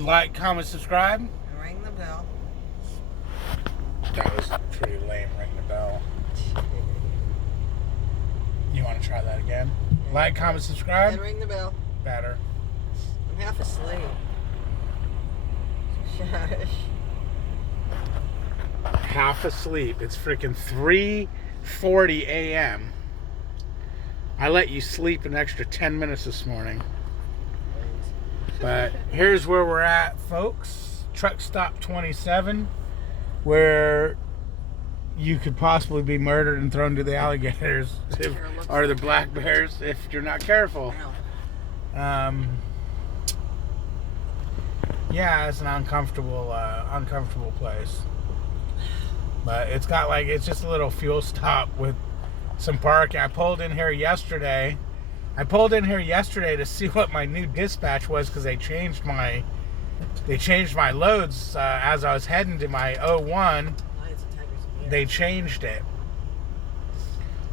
Like, comment, subscribe. And ring the bell. That was pretty lame, ring the bell. You want to try that again? Like, comment, subscribe. And ring the bell. Better. I'm half asleep. Shush. Half asleep. It's freaking 3:40 a.m. I let you sleep an extra 10 minutes this morning. But here's where we're at, folks. Truck stop 27, where you could possibly be murdered and thrown to the alligators or the black bears if you're not careful. Yeah, it's an uncomfortable place. But it's got it's just a little fuel stop with some parking. I pulled in here yesterday to see what my new dispatch was because they changed my loads as I was heading to my 01. They changed it.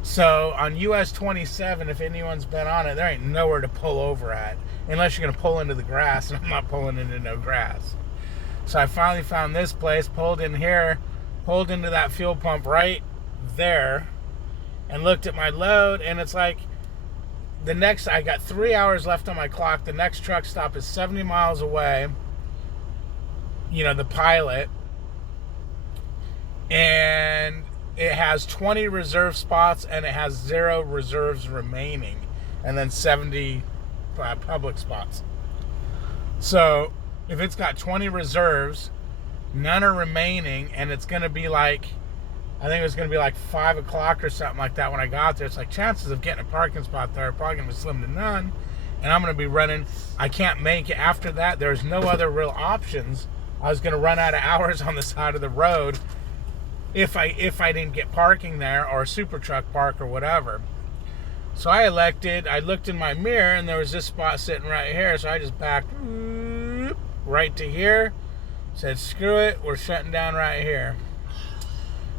So on US 27, if anyone's been on it, there ain't nowhere to pull over at unless you're gonna pull into the grass, and I'm not pulling into no grass. So I finally found this place, pulled in here, pulled into that fuel pump right there, and looked at my load, and it's like I got 3 hours left on my clock. The next truck stop is 70 miles away. The Pilot. And it has 20 reserve spots, and it has 0 reserves remaining. And then 70 public spots. So, if it's got 20 reserves, none are remaining, and it's going to be I think it was going to be 5 o'clock or something like that when I got there. It's chances of getting a parking spot there are probably going to be slim to none. And I'm going to be running. I can't make it. After that, there's no other real options. I was going to run out of hours on the side of the road if I didn't get parking there or a super truck park or whatever. So I looked in my mirror, and there was this spot sitting right here. So I just backed right to here. Said, screw it. We're shutting down right here.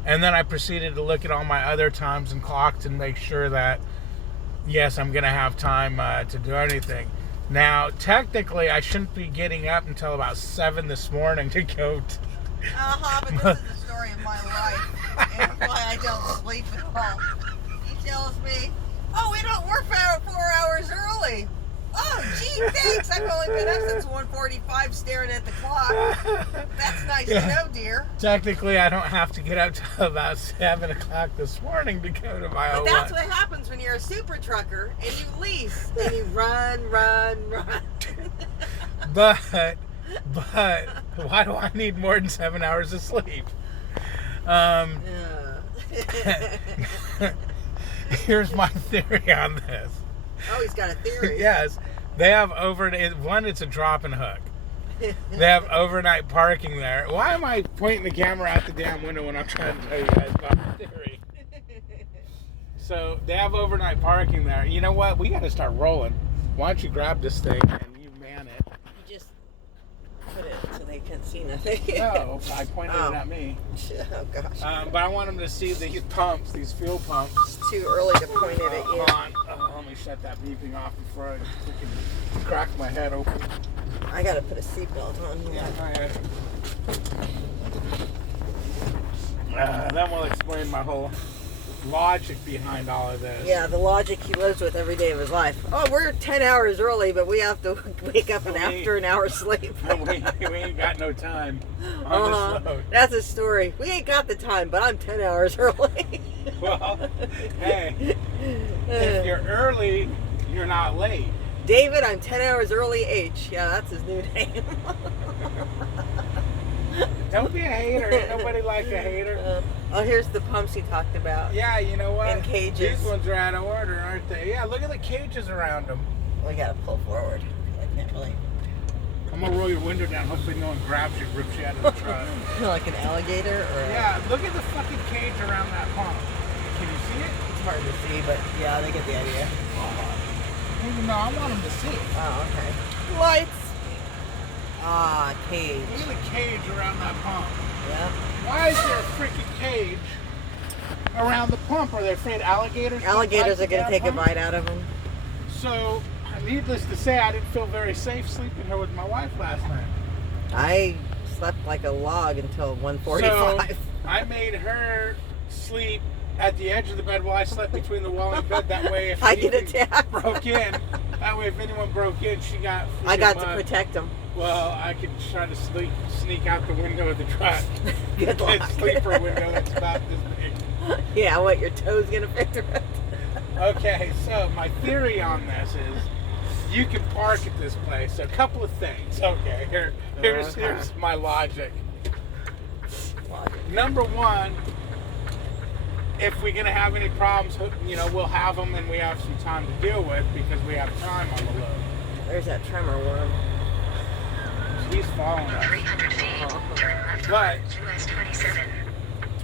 And then I proceeded to look at all my other times and clocked and make sure that, yes, I'm going to have time to do anything. Now, technically, I shouldn't be getting up until about 7 this morning to go. But this is the story of my life and why I don't sleep at all. He tells me, we don't work 4 hours early. Oh, gee, thanks. I've only been up since 1:45 staring at the clock. That's nice to know, dear. Technically, I don't have to get up till about 7 o'clock this morning to go to my But that's what happens when you're a super trucker and you lease and you run. But why do I need more than 7 hours of sleep? Here's my theory on this. Oh, he's got a theory. Yes. They have it's a drop and hook. They have overnight parking there. Why am I pointing the camera out the damn window when I'm trying to tell you guys about the theory? So, they have overnight parking there. You know what? We got to start rolling. Why don't you grab this thing and you man it? You just put it so they can't see nothing. No, I pointed it at me. Oh, gosh. But I want them to see these fuel pumps. It's too early to point it at you. Hold on. Let me shut that beeping off before I freaking crack my head open. I gotta put a seatbelt on here. Yeah, go ahead. Then we'll explain my whole logic behind all of this. Yeah, the logic he lives with every day of his life. Oh, we're 10 hours early, but we have to wake up after an hour's sleep. we ain't got no time on this load. That's a story. We ain't got the time, but I'm 10 hours early. Well, hey, if you're early, you're not late. David, I'm 10 hours early H. Yeah, that's his new name. Don't be a hater. Ain't nobody like a hater. Here's the pumps he talked about. Yeah, you know what? In cages. These ones are out of order, aren't they? Yeah, look at the cages around them. We gotta pull forward. I can't really. I'm gonna roll your window down. Hopefully no one grabs you and rips you out of the truck. Like an alligator? Yeah, look at the fucking cage around that pump. Can you see it? It's hard to see, but yeah, they get the idea. No, I want them to see it. Oh, okay. Lights. Cage. Look at the cage around that pump. Yeah. Why is there a freaking cage around the pump? Are they afraid alligators? Alligators are going to take a bite out of them. So, needless to say, I didn't feel very safe sleeping here with my wife last night. I slept like a log until 1:45. So I made her sleep at the edge of the bed while I slept between the wall and bed. That way, if I get anything attacked. broke in, that way if anyone broke in, she got. I got to mud. protect them. Well, I could try to sneak out the window of the truck. Good luck. Sleeper window that's about this big. Yeah, what, your toe's gonna fit through it? Okay, so my theory on this is you can park at this place. So a couple of things. Okay, here's my logic. Number one, if we're gonna have any problems, we'll have them and we have some time to deal with because we have time on the load. There's that tremor worm. He's following us. 300 feet, turn left But US 27.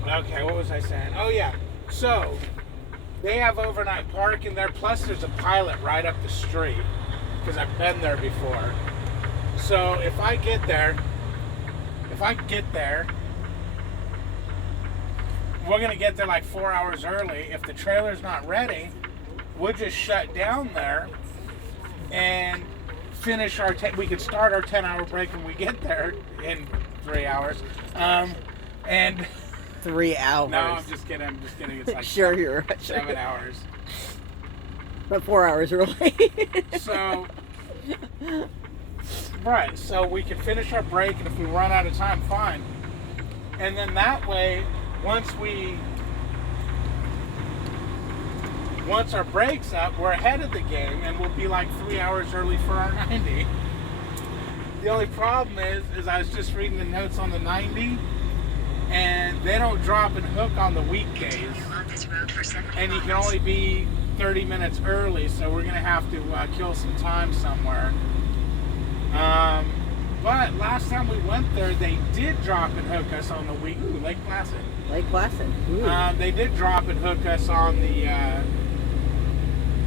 okay, what was I saying? Oh yeah, so they have overnight parking there. Plus, there's a pilot right up the street because I've been there before. So if I get there, we're gonna get there like 4 hours early. If the trailer's not ready, we'll just shut down there and finish our. We could start our 10-hour break when we get there in 3 hours. And 3 hours. no, I'm just kidding. It's like Sure, you're right. 7 hours. But 4 hours early. So, right. So we can finish our break, and if we run out of time, fine. And then that way, once our break's up, we're ahead of the game, and we'll be like 3 hours early for our 90. The only problem is I was just reading the notes on the 90, and they don't drop and hook on the weekdays, On this road for 70 and you can miles. only be 30 minutes early, so we're gonna have to kill some time somewhere. But last time we went there, they did drop and hook us on the week. Ooh, Lake Placid. Lake Placid. Ooh. They did drop and hook us on the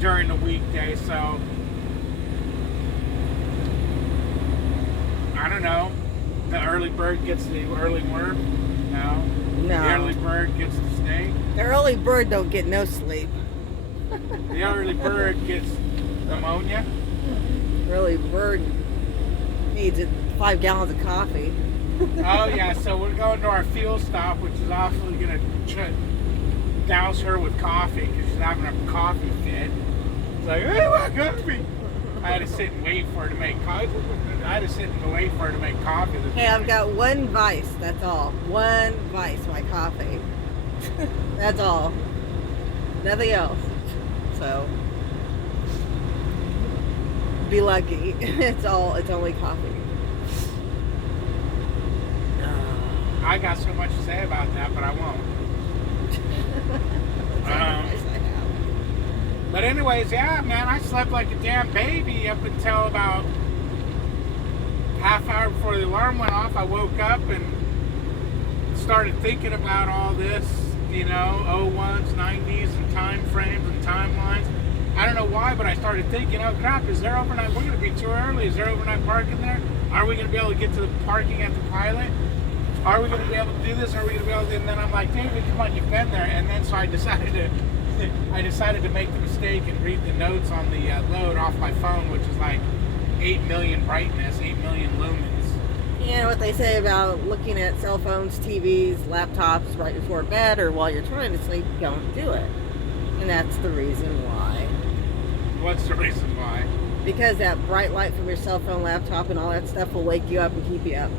during the weekday, so I don't know. The early bird gets the early worm. No. No. The early bird gets the snake. The early bird don't get no sleep. The early bird gets pneumonia. Early bird needs 5 gallons of coffee. Oh yeah, so we're going to our fuel stop, which is obviously going to douse her with coffee because she's having a coffee fit. It's like, hey, what coffee? I had to sit and wait for her to make coffee. Hey, I've got one vice, that's all. One vice, my coffee. That's all. Nothing else. So, be lucky. It's only coffee. I got so much to say about that, but I won't. But anyways, yeah, man, I slept like a damn baby up until about half hour before the alarm went off. I woke up and started thinking about all this, 01s, 90s, and time frames and timelines. I don't know why, but I started thinking, oh crap, is there overnight? We're going to be too early. Is there overnight parking there? Are we going to be able to get to the parking at the pilot? Are we going to be able to do this? Are we going to be able to? And then I'm like, David, come on, you've been there. And then so I decided to make the mistake and read the notes on the load off my phone, which is like 8 million brightness, 8 million lumens. You know what they say about looking at cell phones, TVs, laptops right before bed or while you're trying to sleep? Don't do it. And that's the reason why. What's the reason why? Because that bright light from your cell phone, laptop, and all that stuff will wake you up and keep you up.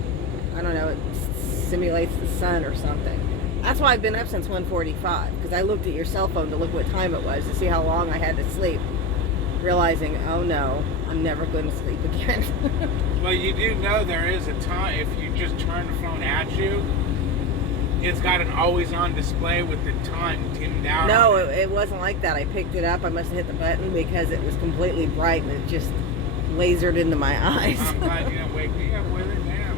I don't know, it simulates the sun or something. That's why I've been up since 1:45, because I looked at your cell phone to look what time it was to see how long I had to sleep, realizing, oh no, I'm never going to sleep again. Well, you do know there is a time, if you just turn the phone at you, it's got an always-on display with the time tuned down. No, it wasn't like that. I picked it up, I must have hit the button because it was completely bright and it just lasered into my eyes. I'm glad you didn't wake me up with it, damn.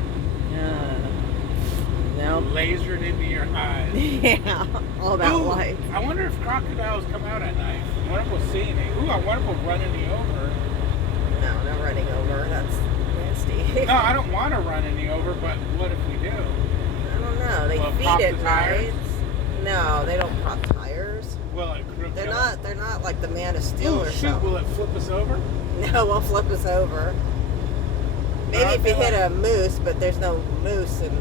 No. Lasered into your eyes. Yeah, all that Ooh, light. I wonder if crocodiles come out at night. I wonder if we'll see any. Ooh, I wonder if we'll run any over. No, not running over. That's nasty. No, I don't want to run any over, but what if we do? I don't know. They Will it feed pop it the tires? right. No, they don't pop tires. Will it They're not like the Man of Steel Ooh, or shoot, something. will it flip us over? No, it won't flip us over. Maybe if you hit a moose, but there's no moose in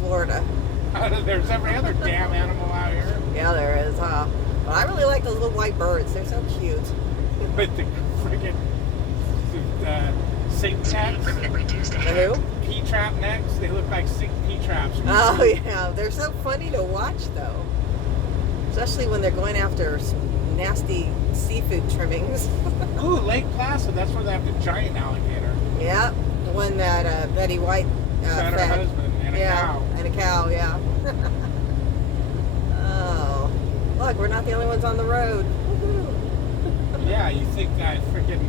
Florida. There's every other damn animal out here. Yeah, there is, huh? But I really like those little white birds. They're so cute. But the friggin' sink traps, Limit reduced The ahead. who? pea trap necks, they look like sink pea traps. Oh, yeah. They're so funny to watch, though. Especially when they're going after nasty seafood trimmings. Ooh, Lake Placid, that's where they have the giant alligator. Yeah, the one that Betty White Fed her fed. husband and a Yeah, cow. and a cow, yeah. Oh, look, we're not the only ones on the road. Woohoo. Yeah, you think that freaking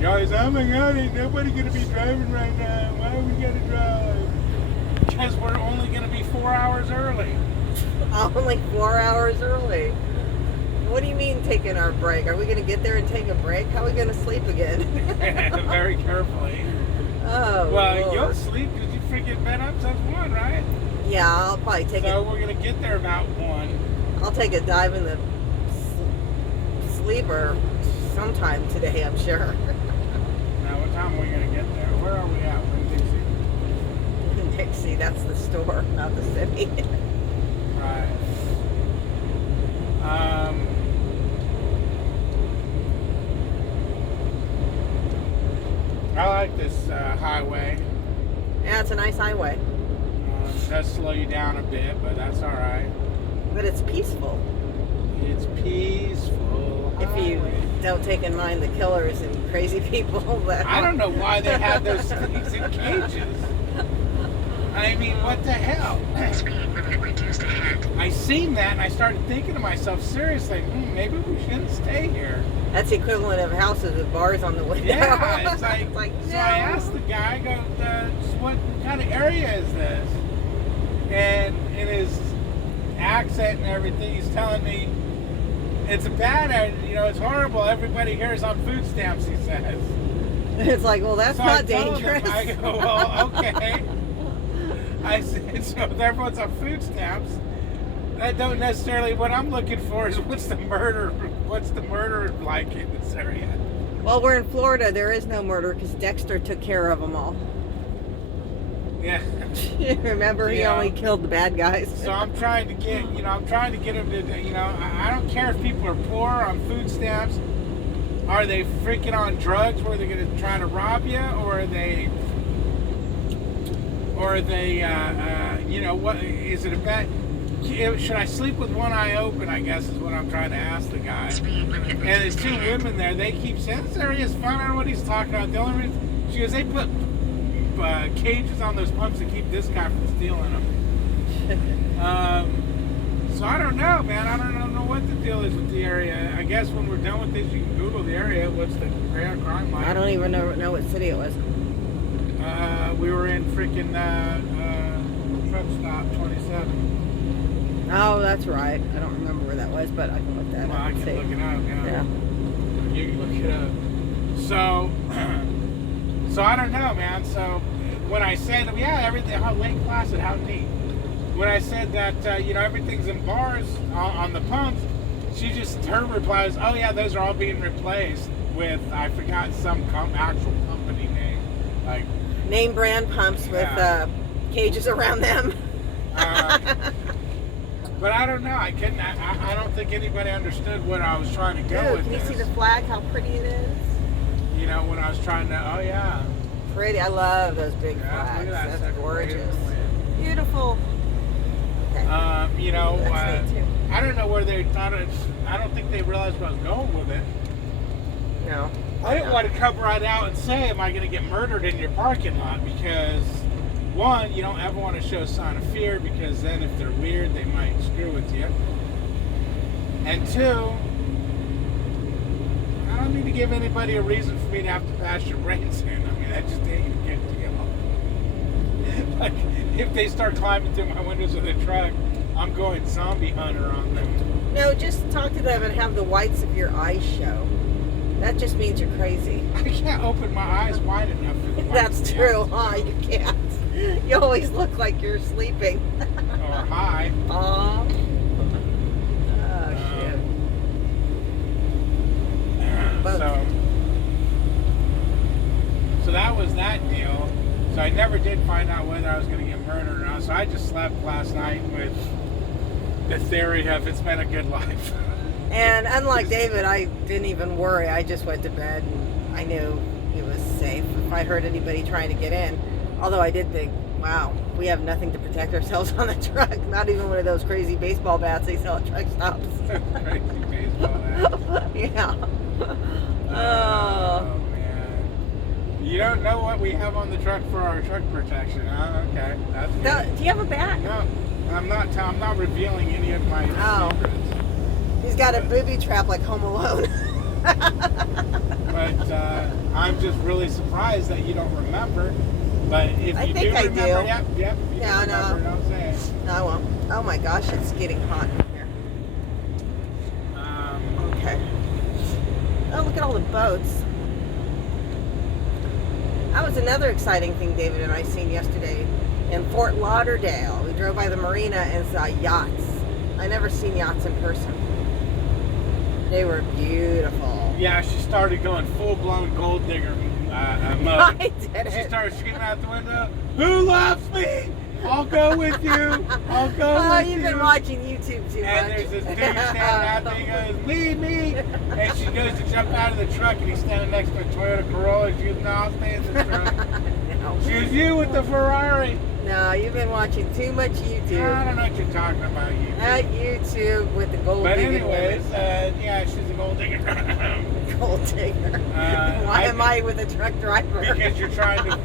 guys, oh my god, ain't nobody gonna be driving right now. Why are we gonna drive? Because we're only gonna be 4 hours early. Only 4 hours early. What do you mean taking our break? Are we going to get there and take a break? How are we going to sleep again? Very carefully. Oh, Well, Lord. you'll sleep because you freaking been up since 1, right? Yeah, I'll probably take So we're gonna get there about 1. I'll take a dive in the sleeper sometime today, I'm sure. Now, what time are we gonna get there? Where are we at? Winn-Dixie? Dixie, that's the store, not the city. Right. I like this highway. Yeah, it's a nice highway, It does slow you down a bit, but that's all right. but it's peaceful. It's peaceful. If you highway. don't take in mind the killers and crazy people that I don't know why they have those things in cages. I mean, what the hell? Speed limit reduced ahead. I seen that and I started thinking to myself, seriously, maybe we shouldn't stay here. That's the equivalent of houses with bars on the window. Yeah, it's like, no. so I asked the guy, I go, what kind of area is this? And in his accent and everything, he's telling me it's a bad area, it's horrible. Everybody here is on food stamps, he says. It's like, well, that's So not I told dangerous. him, I go, well, okay. I said, so if everyone's on food stamps, that don't necessarily, what I'm looking for is what's the murder like in this area? Well, we're in Florida. There is no murder because Dexter took care of them all. Yeah. Remember, he Yeah. only killed the bad guys. So I'm trying to get, him to, I don't care if people are poor on food stamps. Are they freaking on drugs where they're going to try to rob you? Or are they, what, is it a bad, should I sleep with one eye open, I guess is what I'm trying to ask the guy. Speed limit And there's reduced 2 ahead. women there, they keep saying, this area is fun, I don't know what he's talking about. The only reason, she goes, they put cages on those pumps to keep this guy from stealing them. So I don't know, man. I don't know what the deal is with the area. I guess when we're done with this, you can Google the area. What's the crime like? I don't even know what city it was. We were in freaking truck stop 27. Oh, that's right. I don't remember where that was, but I can look that Well, up I and can see. look it up. Yeah. You can look it up. So I don't know, man. So when I said, yeah, everything, how Lake Placid, how neat. When I said that, everything's in bars on the pumps, her reply was, oh yeah, those are all being replaced with, I forgot some actual company name. Like, Name brand pumps with Yeah. cages around them. but I don't know. I don't think anybody understood what I was trying to go Dude, with can you this. see the flag? How pretty it is. When I was trying to, oh yeah. Pretty. I love those big Yeah, flags. look at that That's sucker waving gorgeous. in the wind. Beautiful. Okay. That's neat, too. I don't know where they thought it. I don't think they realized where I was going with it. No. I didn't want to come right out and say, am I going to get murdered in your parking lot? Because, one, you don't ever want to show a sign of fear because then if they're weird, they might screw with you. And 2, I don't need to give anybody a reason for me to have to bash your brains in. I mean, that just ain't a good deal. Like, if they start climbing through my windows of the truck, I'm going zombie hunter on them. No, just talk to them and have the whites of your eyes show. That just means you're crazy. I can't open my eyes wide enough for the lights That's to be true, on. huh? You can't. You always look like you're sleeping. Or high. Aw. Oh, shit. Both. So that was that deal. I never did find out whether I was going to get murdered or not. So I just slept last night with the theory of it's been a good life. And unlike David, I didn't even worry. I just went to bed and I knew he was safe. If I heard anybody trying to get in, although I did think, wow, we have nothing to protect ourselves on the truck. Not even one of those crazy baseball bats they sell at truck stops. Crazy baseball bat. Yeah. Oh man. You don't know what we have on the truck for our truck protection. Oh, okay. That's good. No, do you have a bat? No, I'm not revealing any of my secrets. He's got a booby trap like Home Alone. But I'm just really surprised that you don't remember. But if I you think do I remember, do. yep. If you Yeah, do no. remember, don't say it. No, I won't. Oh my gosh, it's getting hot in here. Okay. Oh, look at all the boats. That was another exciting thing David and I seen yesterday in Fort Lauderdale. We drove by the marina and saw yachts. I never seen yachts in person. They were beautiful. Yeah, she started going full-blown gold digger mode. I did She it. started screaming out the window, "Who loves me? I'll go with you. I'll go Oh, with you." you've been watching YouTube too And much. there's this dude standing out there, he goes, "Lead me!" And she goes to jump out of the truck, and he's standing next to a Toyota Corolla. She goes, "No, I'll stay in the truck." No. She goes, "You with the Ferrari." No, you've been watching too much YouTube. I don't know what you're talking about, you. At YouTube with the gold But digging anyways, women. yeah, she's a gold digger. Gold digger. Why am I with a truck driver? Because you're trying to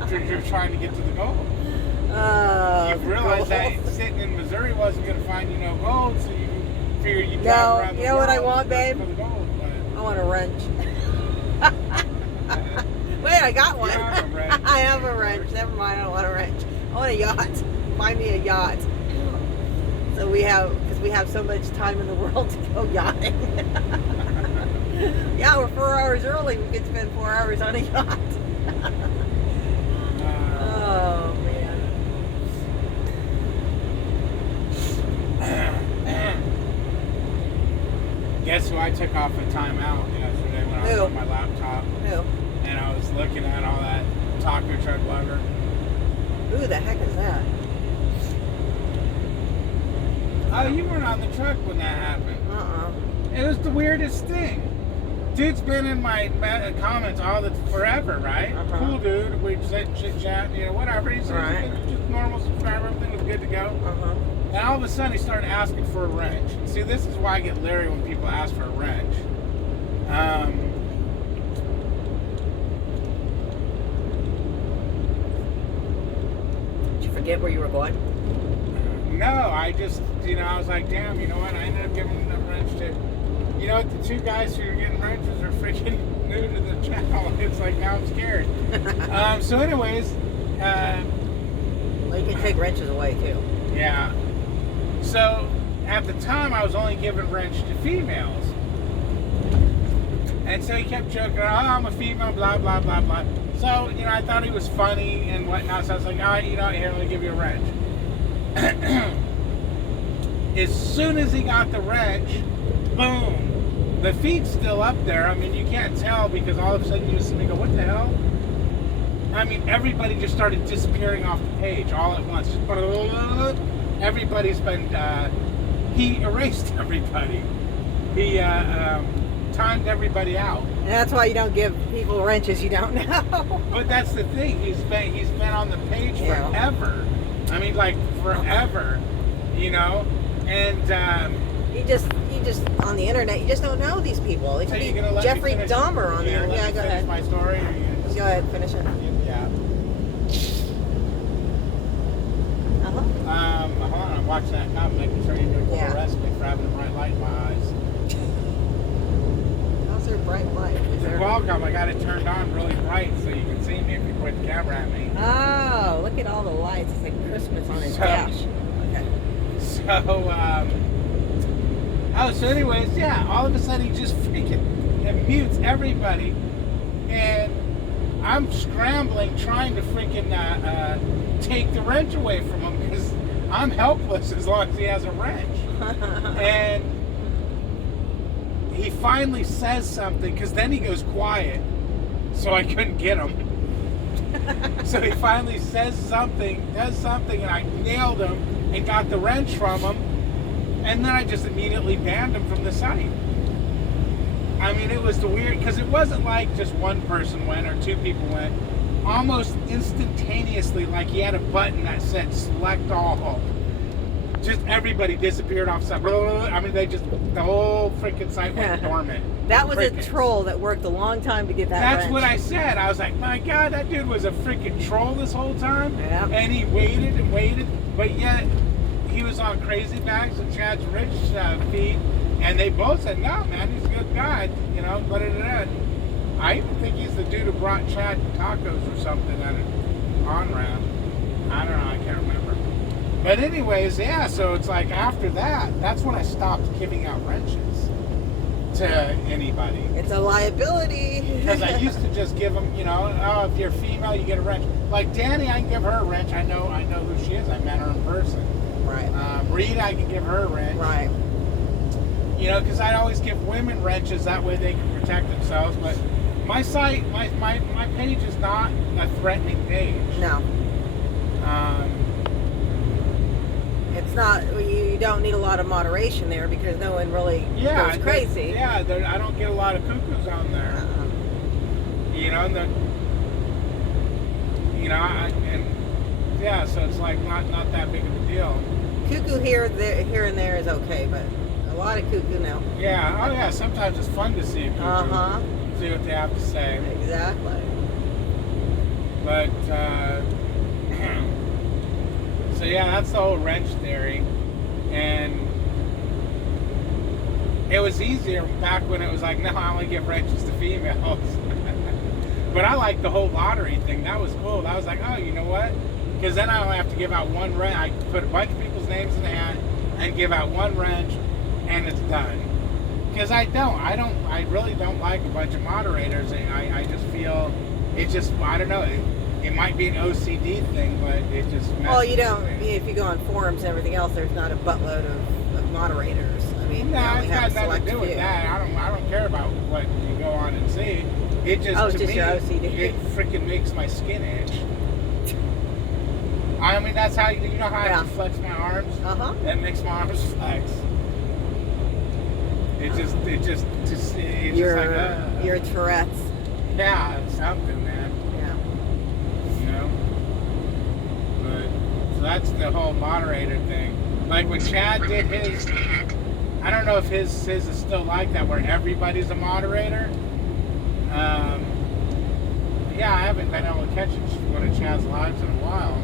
get to the gold. Oh, You realized that sitting in Missouri wasn't going to find you no gold, so you figured you'd drive No, around the you know what I world want, babe? for the gold, I want a wrench. Wait, I got one. You have a wrench. I have a wrench. Never mind, I don't want a wrench. I want a yacht. Find me a yacht. So because we have so much time in the world to go yachting. Yeah, we're 4 hours early. We could spend 4 hours on a yacht. Oh, man. Guess who I took off a timeout yesterday when I was Who? on my laptop Who? and I was looking at all that taco truck lover. Who the heck is that? Oh, you weren't on the truck when that happened. It was the weirdest thing. Dude's been in my comments forever, right? Uh-huh. Cool dude. We chit chat, whatever. He's Right. just normal subscriber. Everything was good to go. Uh-huh. And all of a sudden, he started asking for a wrench. See, this is why I get leery when people ask for a wrench. Did you forget where you were going? No, I just, I was like, damn, you know what? I ended up giving the wrench to, the two guys who are getting wrenches are freaking new to the channel. It's like, now I'm scared. So anyways, Well, you can take wrenches away, too. yeah. So at the time, I was only giving wrench to females. And so he kept joking, oh, I'm a female, blah, blah, blah, blah. So, I thought he was funny and whatnot. So I was like, all right, here, let me give you a wrench. As soon as he got the wrench, boom, the feet's still up there. I mean, you can't tell because all of a sudden you just go, what the hell? I mean, everybody just started disappearing off the page all at once. Everybody's been, he erased everybody. He timed everybody out. And that's why you don't give people wrenches you don't know. But that's the thing. He's been on the page Yeah. forever. I mean, like forever, And You just on the internet, you just don't know these people. It so could you're be gonna let Jeffrey me finish, Dahmer on there. let Yeah, me go finish ahead. my story. Or you gonna just, Go ahead, finish it. Yeah. Uh-huh. Hold on. I'm watching that comment, making sure you're going to Yeah. arrest me for having a bright light in my eyes. How's there bright light? Is You're there... welcome. I got it turned on really bright so you can see me if you point the camera at me. Oh, look at all the lights. It's like Christmas on his So- dash. Okay. So anyways, yeah, all of a sudden he just freaking mutes everybody, and I'm scrambling trying to freaking take the wrench away from him because I'm helpless as long as he has a wrench. And he finally says something because then he goes quiet, so I couldn't get him. So he finally does something, and I nailed him and got the wrench from him. And then I just immediately banned him from the site. I mean, it was the weird, because it wasn't like just one person went or two people went. Almost instantaneously, like he had a button that said select all. Just everybody disappeared off site. I mean, the whole freaking site went dormant. That was Crickets. a troll that worked a long time to get that That's wrench. what I said. I was like, my God, that dude was a freaking troll this whole time. Yep. And he waited and waited, but yet he was on Crazy Bags and Chad's Rich feed, and they both said, no, man, he's a good guy, you know, I even think he's the dude who brought Chad tacos or something at an on-ramp. I don't know, I can't remember. But anyways, yeah, so it's like after that, that's when I stopped giving out wrenches to anybody. It's a liability. Because I used to just give them, you know, oh, if you're female, you get a wrench. Like Danny, I can give her a wrench. I know who she is. I met her in person. Right. Reed, I can give her a wrench. Right. You know, because I always give women wrenches. That way they can protect themselves. But my site, my page is not a threatening page. No. It's not. You don't need a lot of moderation there because no one really goes crazy. I don't get a lot of cuckoos on there. You know, so it's like not that big of a deal. Cuckoo here and there is okay, but a lot of cuckoo no. Yeah. Oh yeah. Sometimes it's fun to see a cuckoo. See what they have to say. Exactly. But so yeah, that's the whole wrench theory, and it was easier back when it was like, no, I only give wrenches to females. But I like the whole lottery thing. That was cool. That was like, oh, you know what? Because then I only have to give out one wrench. I put a bunch of people's names in the hat and give out one wrench, and it's done. Because I really don't like a bunch of moderators. I just feel, I don't know. It might be an OCD thing, but it just messes Well, you don't. with me. If you go on forums and everything else, there's not a buttload of moderators. I mean, No, you only it's have got a nothing select to do with few. that. I don't care about what you go on and see. It just, Oh, it's to just me, your OCD. it freaking makes my skin itch. I mean, that's how, you know how I have to flex my arms? Uh-huh. That makes my arms flex. It's just like, Your Tourette's. yeah, it's something, man. Yeah. You know? But, so that's the whole moderator thing. Like when Chad did his, I don't know if his is still like that, where everybody's a moderator. Yeah, I haven't been able to catch one of Chad's lives in a while.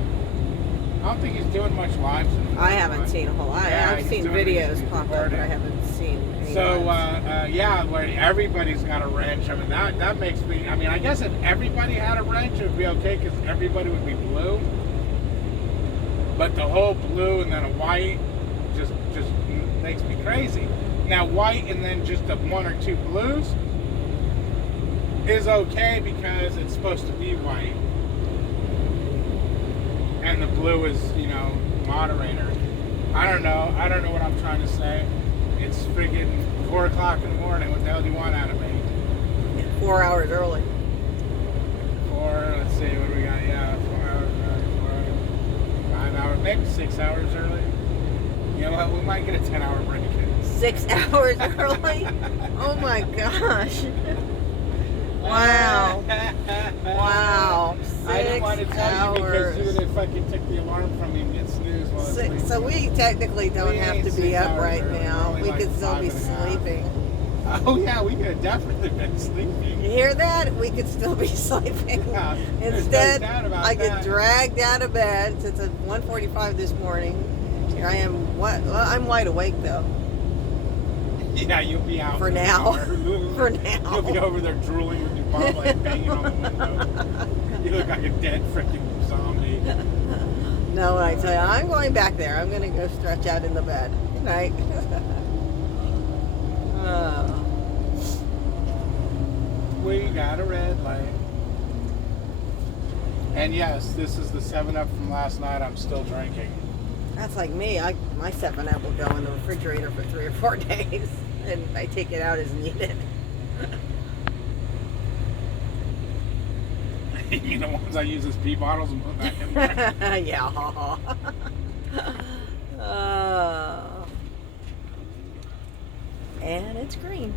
I don't think he's doing much lives in a while. I haven't seen a whole lot. Yeah, I've he's seen doing videos these pop up, but recording. I haven't seen any So, lives. yeah, where everybody's got a wrench. I mean, that makes me, I mean, I guess if everybody had a wrench, it would be okay because everybody would be blue. But the whole blue and then a white just makes me crazy. Now, white and then just the one or two blues is okay because it's supposed to be white. And the blue is, you know, moderator. I don't know what I'm trying to say. It's freaking 4 o'clock in the morning. What the hell do you want out of me? 4 hours early. Let's see, what do we got? Yeah, 4 hours early, 5 hours, maybe 6 hours early. You know what? We might get a 10-hour break. 6 hours early? Oh my gosh. Wow. Wow. I didn't want to 6 tell you because hours. they fucking took the alarm from me and get snooze while I was sleeping. So we technically don't We have ain't to 6 be up hours right early. now. We're only We like could still be 5.5. sleeping. Oh yeah, we could have definitely been sleeping. You hear that? We could still be sleeping. Yeah, there's no Instead, doubt about I get that. dragged out of bed since it's 1:45 this morning. Here I am. I'm wide awake though. Yeah, you'll be out For an now. hour. For now. You'll be over there drooling with your bum like banging on the window. You look like a dead freaking zombie. No, I tell you, I'm going back there. I'm going to go stretch out in the bed. Good night. We got a red light. And yes, this is the 7-Up from last night I'm still drinking. That's like me. My 7-Up will go in the refrigerator for 3 or 4 days, and I take it out as needed. You know, ones I use as pee bottles and put back in there. Yeah. And it's green.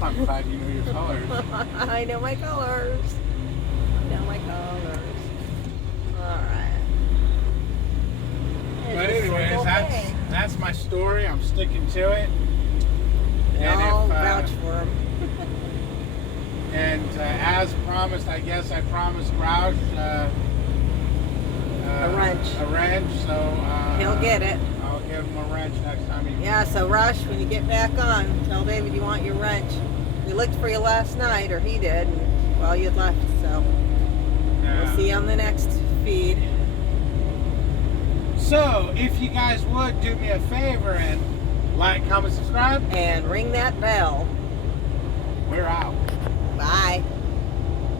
I'm glad you know your colors. I know my colors. Alright. But anyways, that's my story. I'm sticking to it. And I'll vouch for him. And as promised, I guess I promised Roush A wrench. A wrench, so He'll get it. I'll give him a wrench next time he. Yeah, so Rush, when you get back on, tell David you want your wrench. We looked for you last night, or he did, while you had left, so we'll see you on the next feed. So, if you guys would do me a favor and like, comment, subscribe, And ring that bell. we're out.